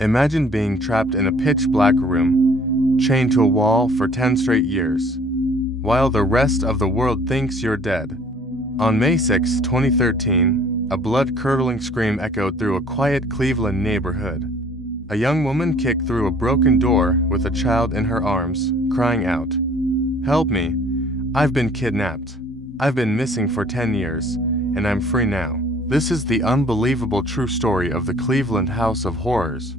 Imagine being trapped in a pitch-black room, chained to a wall for 10 straight years, while the rest of the world thinks you're dead. On May 6, 2013, a blood-curdling scream echoed through a quiet Cleveland neighborhood. A young woman kicked through a broken door with a child in her arms, crying out, "Help me! I've been kidnapped. I've been missing for 10 years, and I'm free now." This is the unbelievable true story of the Cleveland House of Horrors.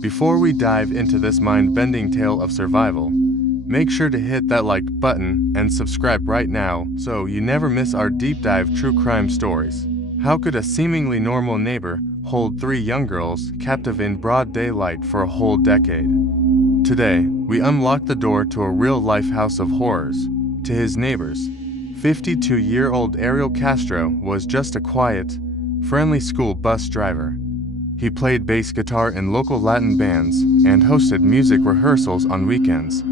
Before we dive into this mind-bending tale of survival, make sure to hit that like button and subscribe right now so you never miss our deep dive true crime stories. How could a seemingly normal neighbor hold 3 young girls captive in broad daylight for a whole decade? Today, we unlock the door to a real-life house of horrors. To his neighbors, 52-year-old Ariel Castro was just a quiet, friendly school bus driver. He played bass guitar in local Latin bands and hosted music rehearsals on weekends.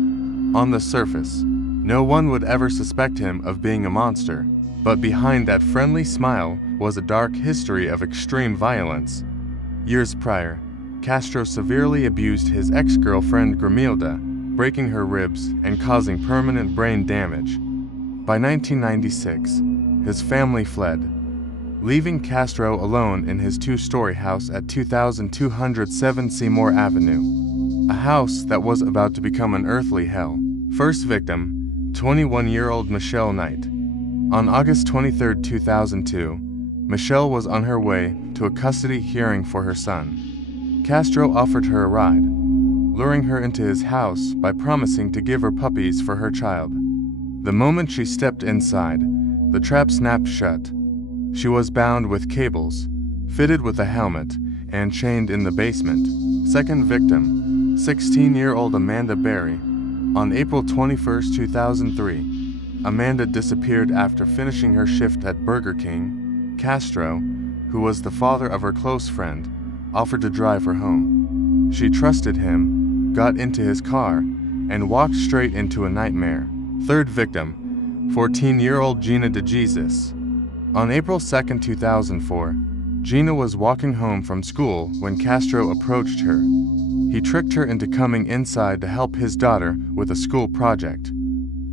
On the surface, no one would ever suspect him of being a monster, but behind that friendly smile was a dark history of extreme violence. Years prior, Castro severely abused his ex-girlfriend Grimilda, breaking her ribs and causing permanent brain damage. By 1996, his family fled, leaving Castro alone in his 2-story house at 2207 Seymour Avenue, a house that was about to become an earthly hell. First victim, 21-year-old Michelle Knight. On August 23, 2002, Michelle was on her way to a custody hearing for her son. Castro offered her a ride, luring her into his house by promising to give her puppies for her child. The moment she stepped inside, the trap snapped shut. She was bound with cables, fitted with a helmet, and chained in the basement. Second victim, 16-year-old Amanda Berry. On April 21, 2003, Amanda disappeared after finishing her shift at Burger King. Castro, who was the father of her close friend, offered to drive her home. She trusted him, got into his car, and walked straight into a nightmare. Third victim, 14-year-old Gina DeJesus. On April 2, 2004, Gina was walking home from school when Castro approached her. He tricked her into coming inside to help his daughter with a school project.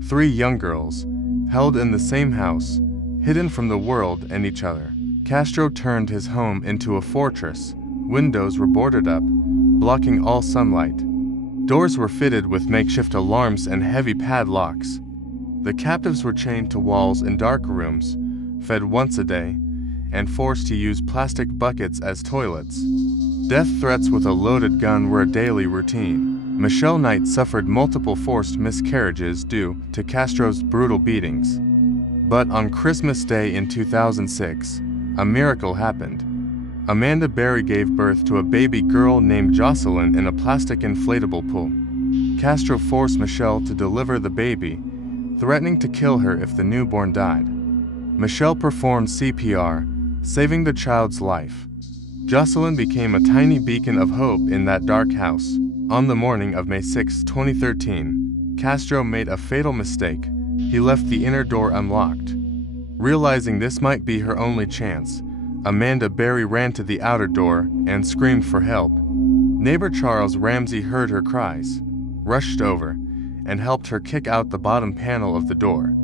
3 young girls, held in the same house, hidden from the world and each other. Castro turned his home into a fortress. Windows were boarded up, blocking all sunlight. Doors were fitted with makeshift alarms and heavy padlocks. The captives were chained to walls in dark rooms, fed once a day, and forced to use plastic buckets as toilets. Death threats with a loaded gun were a daily routine. Michelle Knight suffered multiple forced miscarriages due to Castro's brutal beatings. But on Christmas Day in 2006, a miracle happened. Amanda Berry gave birth to a baby girl named Jocelyn in a plastic inflatable pool. Castro forced Michelle to deliver the baby, threatening to kill her if the newborn died. Michelle performed CPR, saving the child's life. Jocelyn became a tiny beacon of hope in that dark house. On the morning of May 6, 2013, Castro made a fatal mistake. He left the inner door unlocked. Realizing this might be her only chance, Amanda Berry ran to the outer door and screamed for help. Neighbor Charles Ramsey heard her cries, rushed over, and helped her kick out the bottom panel of the door.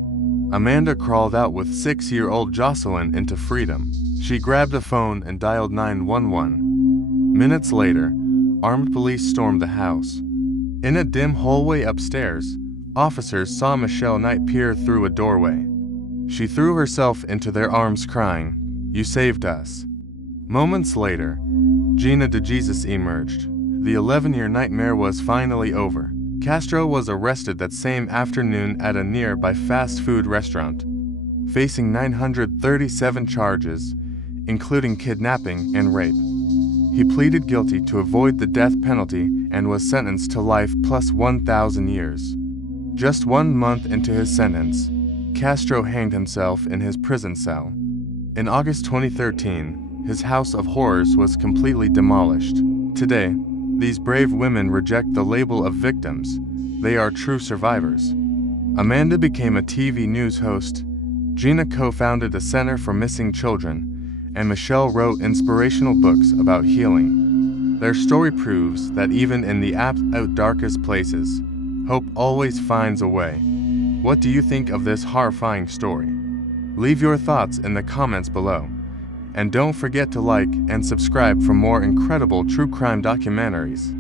Amanda crawled out with 6-year-old Jocelyn into freedom. She grabbed a phone and dialed 911. Minutes later, armed police stormed the house. In a dim hallway upstairs, officers saw Michelle Knight peer through a doorway. She threw herself into their arms crying, "You saved us." Moments later, Gina DeJesus emerged. The 11-year nightmare was finally over. Castro was arrested that same afternoon at a nearby fast food restaurant, facing 937 charges, including kidnapping and rape. He pleaded guilty to avoid the death penalty and was sentenced to life plus 1,000 years. Just 1 month into his sentence, Castro hanged himself in his prison cell. In August 2013, his house of horrors was completely demolished. Today, these brave women reject the label of victims. They are true survivors. Amanda became a TV news host, Gina co-founded a center for missing children, and Michelle wrote inspirational books about healing. Their story proves that even in the absolute darkest places, hope always finds a way. What do you think of this horrifying story? Leave your thoughts in the comments below. And don't forget to like and subscribe for more incredible true crime documentaries.